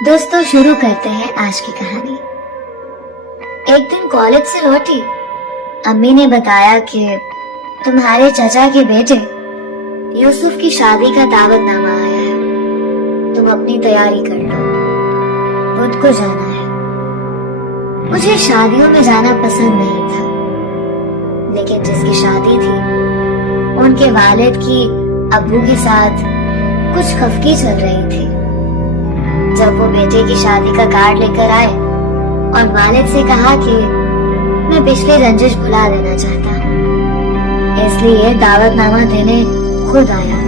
دوستو شروع کرتے ہیں آج کی کہانی۔ ایک دن کالج سے لوٹی امی نے بتایا کہ تمہارے چچا کے بیٹے یوسف کی شادی کا دعوت نامہ آیا ہے، تم اپنی تیاری کر لو، بدھ کو جانا ہے۔ مجھے شادیوں میں جانا پسند نہیں تھا، لیکن جس کی شادی تھی ان کے والد کی ابو کے ساتھ کچھ خفگی چل رہی تھی۔ جب وہ بیٹے کی شادی کا کارڈ لے کر آئے اور والد سے کہا کہ میں پچھلی رنجش بھلا دینا چاہتا ہوں، اس لیے دعوت نامہ دینے خود آیا،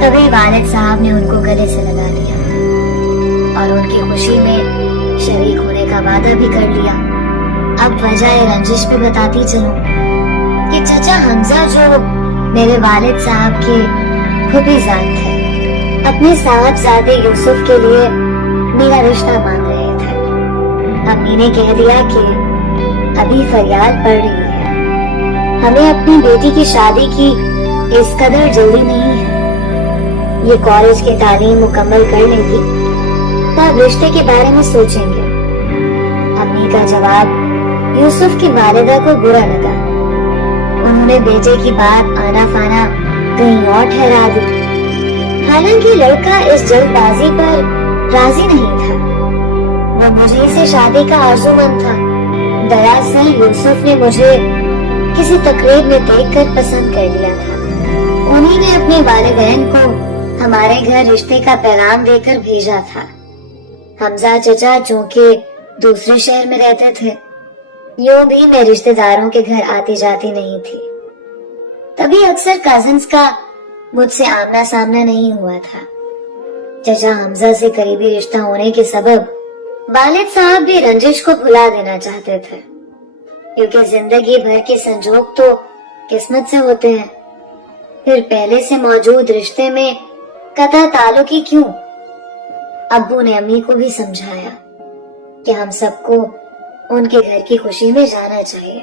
تبھی والد صاحب نے ان کو گلے سے لگا لیا اور ان کی خوشی میں شریک ہونے کا وعدہ بھی کر لیا۔ اب وجہ رنجش بھی بتاتی چلوں کہ چچا حمزہ جو میرے والد صاحب کے پھوپھی زاد تھے، اپنے صاحبزادے یوسف کے لیے میرا رشتہ مانگ رہے تھے۔ امی نے کہہ دیا کہ ابھی فریاد پڑ رہی ہے، ہمیں اپنی بیٹی کی شادی کی اس قدر جلدی نہیں ہے، یہ کالج کی تعلیم مکمل کر لے گی تب رشتے کے بارے میں سوچیں گے۔ امی کا جواب یوسف کی والدہ کو برا لگا، انہوں نے بیٹے کی بات آنا فانا کہیں اور ٹھہرا دی۔ حالانکہ لڑکا اس جلد بازی پر راضی نہیں تھا، وہ مجھے سے شادی کا آرزومند تھا۔ دراصل یوسف نے مجھے کسی تقریب میں دیکھ کر پسند کر لیا تھا، انہی نے اپنے والدین کو ہمارے گھر رشتے کا پیغام دے کر بھیجا تھا۔ حمزہ چچا چونکہ دوسرے شہر میں رہتے تھے، یوں بھی میں رشتے داروں کے گھر آتی جاتی نہیں تھی، تبھی اکثر کازنز کا مجھ سے آمنا سامنا نہیں ہوا تھا۔ چچا حمزہ سے قریبی رشتہ ہونے کے سبب والد صاحب بھی رنجش کو بھلا دینا چاہتے تھے، کیونکہ زندگی بھر کے سنجوگ تو قسمت سے ہوتے ہیں، پھر پہلے سے موجود رشتے میں قطع تعلق ہی کیوں۔ ابو نے امی کو بھی سمجھایا کہ ہم سب کو ان کے گھر کی خوشی میں جانا چاہیے،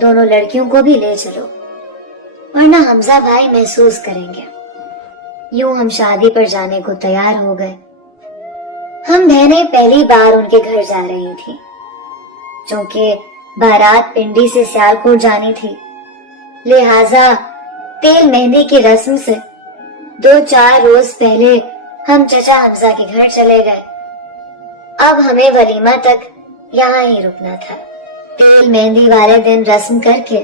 دونوں لڑکیوں کو بھی لے چلو ورنہ حمزہ بھائی محسوس کریں گے۔ یوں ہم شادی پر جانے کو تیار ہو گئے۔ ہم بہنیں پہلی بار ان کے گھر جا رہی تھی، چونکہ بارات پنڈی سے سیالکوٹ جانی تھی، لہٰذا تیل مہندی کی رسم سے 2-4 روز پہلے ہم چچا حمزہ کے گھر چلے گئے۔ اب ہمیں ولیمہ تک یہاں ہی رکنا تھا۔ تیل مہندی والے دن رسم کر کے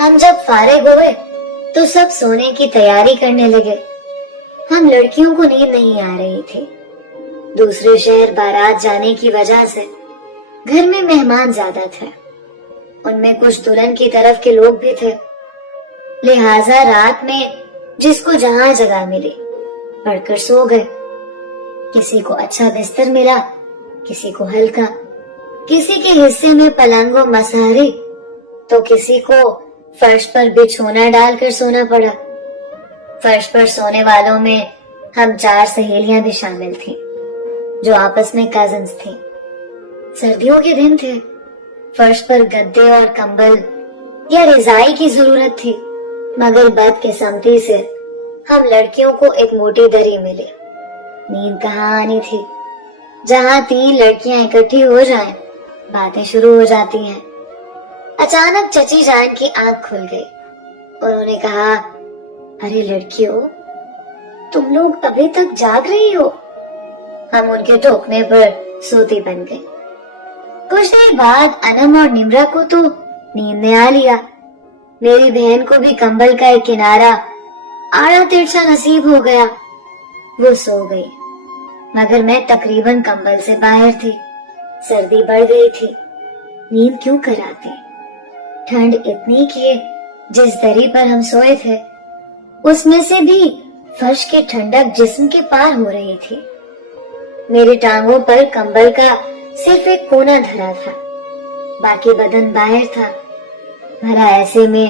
ہم جب فارغ ہوئے تو سب سونے کی تیاری کرنے لگے۔ ہم لڑکیوں کو نیند نہیں آ رہی تھی، دوسرے شہر بارات جانے کی وجہ سے گھر میں مہمان زیادہ تھے، ان میں کچھ دلہن کی طرف کے لوگ بھی تھے، لہٰذا رات میں جس کو جہاں جگہ ملی پڑھ کر سو گئے۔ کسی کو اچھا بستر ملا، کسی کو ہلکا، کسی کے حصے میں پلنگ و مسہری تو کسی کو فرش پر بچھونا ڈال کر سونا پڑا۔ فرش پر سونے والوں میں ہم 4 سہیلیاں بھی شامل تھیں جو آپس میں کازنز تھیں۔ سردیوں کے دن تھے، فرش پر گدے اور کمبل یا رضائی کی ضرورت تھی، مگر بدقسمتی سے ہم لڑکیوں کو ایک موٹی دری ملی۔ نیند کہاں آنی تھی، جہاں 3 لڑکیاں اکٹھی ہو جائیں باتیں شروع ہو جاتی ہیں۔ اچانک چچی جان کی آنکھ کھل گئی، انہوں نے کہا، ارے لڑکیوں، تم لوگ ابھی تک جاگ رہی ہو؟ ہم ان کے ٹوکنے پر سوتی بن گئے۔ کچھ دیر بعد انم اور نمرا کو تو نیند نے آ لیا، میری بہن کو بھی کمبل کا ایک کنارہ آڑا ترچھا نصیب ہو گیا، وہ سو گئی، مگر میں تقریباً کمبل سے باہر تھی، سردی بڑھ گئی تھی، نیند کیوں کراتی، ٹھنڈ اتنی کہ جس دری پر ہم سوئے تھے اس میں سے بھی فرش کی ٹھنڈک جسم کے پار ہو رہی تھی۔ میری ٹانگوں پر کمبل کا صرف ایک کونا دھرا تھا، باقی بدن باہر تھا۔ بھلا ایسے میں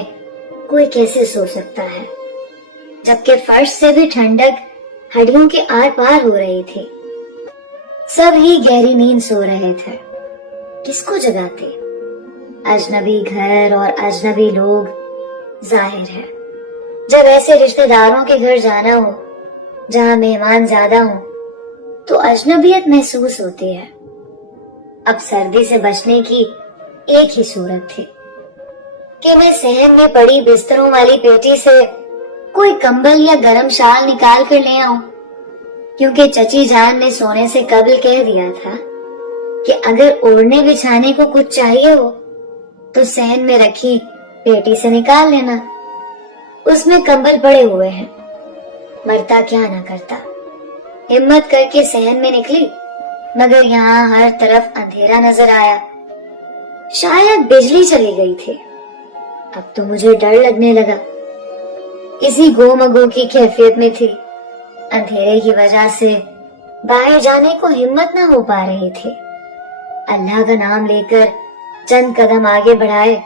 کوئی کیسے سو سکتا ہے، جبکہ فرش سے بھی ٹھنڈک ہڈیوں کے آر پار ہو رہی تھی۔ سب ہی گہری نیند سو رہے تھے، کس کو جگاتے؟ اجنبی گھر اور اجنبی لوگ، ظاہر ہے جب ایسے رشتہ داروں کے گھر جانا ہو جہاں مہمان زیادہ ہوں تو تو اجنبیت محسوس ہوتی ہے۔ اب سردی سے بچنے کی ایک ہی صورت تھی کہ میں صحن میں پڑی بستروں والی پیٹی سے کوئی کمبل یا گرم شال نکال کر لے آؤں، کیونکہ چچی جان نے سونے سے قبل کہہ دیا تھا کہ اگر اوڑھنے بچھانے کو کچھ چاہیے ہو تو صحن میں رکھی پیٹی سے نکال لینا، اس میں کمبل پڑے ہوئے ہیں۔ مرتا کیا نہ کرتا، ہمت کر کے صحن میں نکلی، مگر یہاں ہر طرف اندھیرا نظر آیا، شاید بجلی چلی گئی تھی۔ اب تو مجھے ڈر لگنے لگا، اسی گو مگو کی کیفیت میں تھی، اندھیرے کی وجہ سے باہر جانے کو ہمت نہ ہو پا رہی تھی۔ اللہ کا نام لے کر چند قدم آگے بڑھائے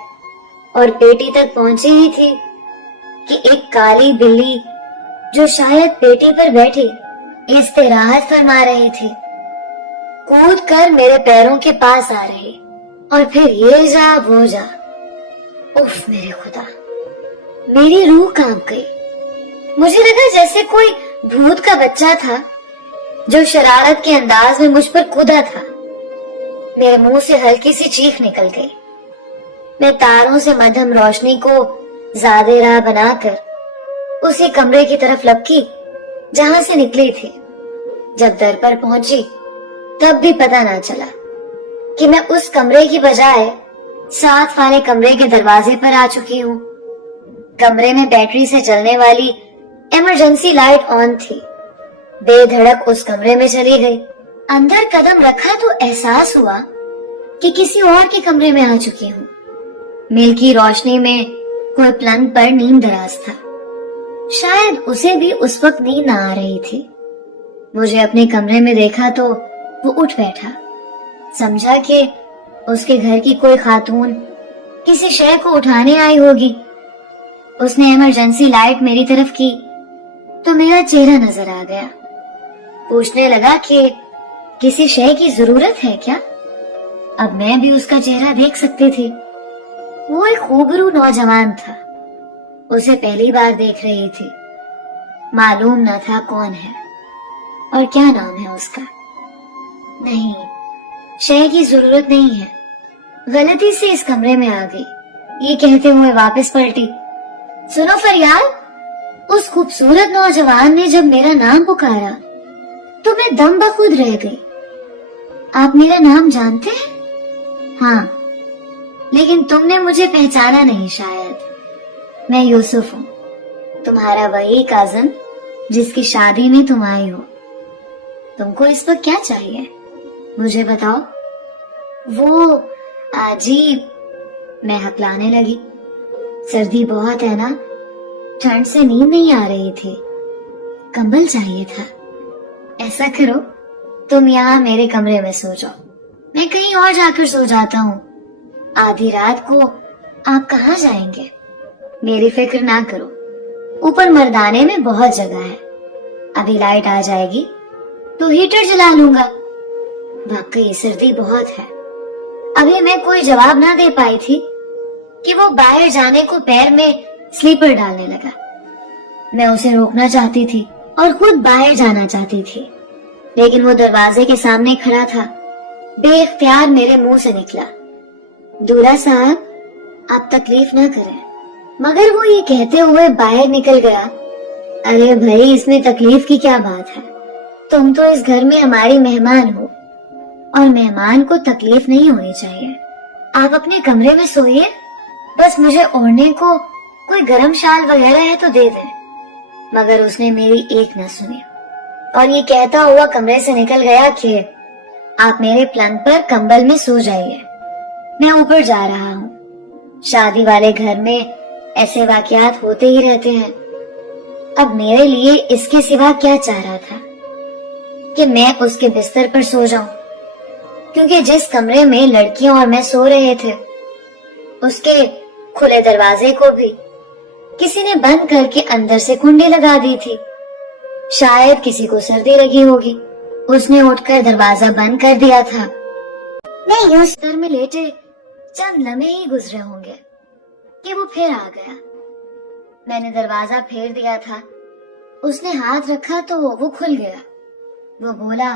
اور پیٹی تک پہنچی ہی تھی کہ ایک کالی بلی جو شاید پیٹی پر بیٹھی استراحت فرما رہی تھی، کود کر میرے پیروں کے پاس آ رہی، اور پھر یہ جا وہ جا۔ اف میرے خدا، میری روح کانپ گئی۔ مجھے لگا جیسے کوئی بھوت کا بچہ تھا جو شرارت کے انداز میں مجھ پر کودا تھا۔ میرے منہ سے ہلکی سی چیخ نکل گئی۔ میں تاروں سے مدھم روشنی کو زیادہ راہ بنا کر اسی کمرے کی طرف لپکی جہاں سے نکلی تھی۔ جب در پر پہنچی تب بھی پتہ نہ چلا کہ میں اس کمرے کی بجائے ساتھ والے کمرے کے دروازے پر آ چکی ہوں۔ کمرے میں بیٹری سے چلنے والی ایمرجنسی لائٹ آن تھی۔ بے دھڑک اس کمرے میں چلی گئی۔ اندر قدم رکھا تو احساس ہوا کہ کسی اور کے کمرے میں آ چکی ہوں۔ ملکی روشنی میں کوئی پلنگ پر نیم دراز تھا، شاید اسے بھی اس وقت نیند نہ آ رہی تھی۔ مجھے اپنے کمرے میں دیکھا تو وہ اٹھ بیٹھا، سمجھا کہ اس کے گھر کی کوئی خاتون کسی شے کو اٹھانے آئی ہوگی۔ اس نے ایمرجنسی لائٹ میری طرف کی تو میرا چہرہ نظر آ گیا۔ پوچھنے لگا کہ کسی شے کی ضرورت ہے کیا؟ اب میں بھی اس کا چہرہ دیکھ سکتی تھی۔ وہ ایک خوبرو نوجوان تھا، اسے پہلی بار دیکھ رہی تھی۔ معلوم نہ تھا کون ہے اور کیا نام ہے اس کا۔ نہیں، شے کی ضرورت نہیں ہے، غلطی سے اس کمرے میں آ گئی، یہ کہتے ہوئے واپس پلٹی۔ سنو فریال، اس خوبصورت نوجوان نے جب میرا نام پکارا تو میں دم بخود رہ گئی۔ آپ میرا نام جانتے ہیں؟ ہاں، لیکن تم نے مجھے پہچانا نہیں شاید۔ میں یوسف ہوں، تمہارا وہی کازن جس کی شادی میں تم آئی ہو۔ تم کو اس وقت کیا چاہیے مجھے بتاؤ۔ وہ عجیب، میں ہکلانے لگی۔ سردی بہت ہے نا، ٹھنڈ سے نیند نہیں آ رہی تھی، کمبل چاہیے تھا۔ ایسا کرو، تم یہاں میرے کمرے میں سو جاؤ، میں کہیں اور جا کر سو جاتا ہوں۔ آدھی رات کو آپ کہاں جائیں گے؟ میری فکر نہ کرو، اوپر مردانے میں بہت جگہ ہے، ابھی لائٹ آ جائے گی تو ہیٹر جلا لوں گا۔ واقعی سردی بہت ہے۔ ابھی میں کوئی جواب نہ دے پائی تھی کہ وہ باہر جانے کو پیر میں سلیپر ڈالنے لگا۔ میں اسے روکنا چاہتی تھی اور خود باہر جانا چاہتی تھی، لیکن وہ دروازے کے سامنے کھڑا تھا۔ بے اختیار میرے منہ سے نکلا، دورا صاحب آپ تکلیف نہ کریں، مگر وہ یہ کہتے ہوئے باہر نکل گیا۔ ارے بھائی، اس میں تکلیف کی کیا بات ہے؟ تم تو اس گھر میں ہماری مہمان ہو اور مہمان کو تکلیف نہیں ہونی چاہیے۔ آپ اپنے کمرے میں سوئیے، بس مجھے اوڑھنے کو کوئی گرم شال وغیرہ ہے تو دے دیں۔ مگر اس نے میری ایک نہ سنی اور یہ کہتا ہوا کمرے سے نکل گیا کہ آپ میرے پلنگ پر کمبل میں سو جائیے، میں اوپر جا رہا ہوں۔ شادی والے گھر میں ایسے واقعات ہوتے ہی رہتے ہیں۔ اب میرے لیے اس کے سوا کیا چاہ رہا تھا کہ میں اس کے بستر پر سو جاؤں، کیونکہ جس کمرے میں لڑکیاں اور میں سو رہے تھے اس کے کھلے دروازے کو بھی کسی نے بند کر کے اندر سے کنڈی لگا دی تھی۔ شاید کسی کو سردی لگی ہوگی، اس نے اٹھ کر دروازہ بند کر دیا تھا۔ میں بستر میں لیٹے چند لمحے ہی گزرے ہوں گے کہ وہ پھر آ گیا۔ میں نے دروازہ پھیر دیا تھا، اس نے ہاتھ رکھا تو وہ کھل گیا۔ وہ بولا،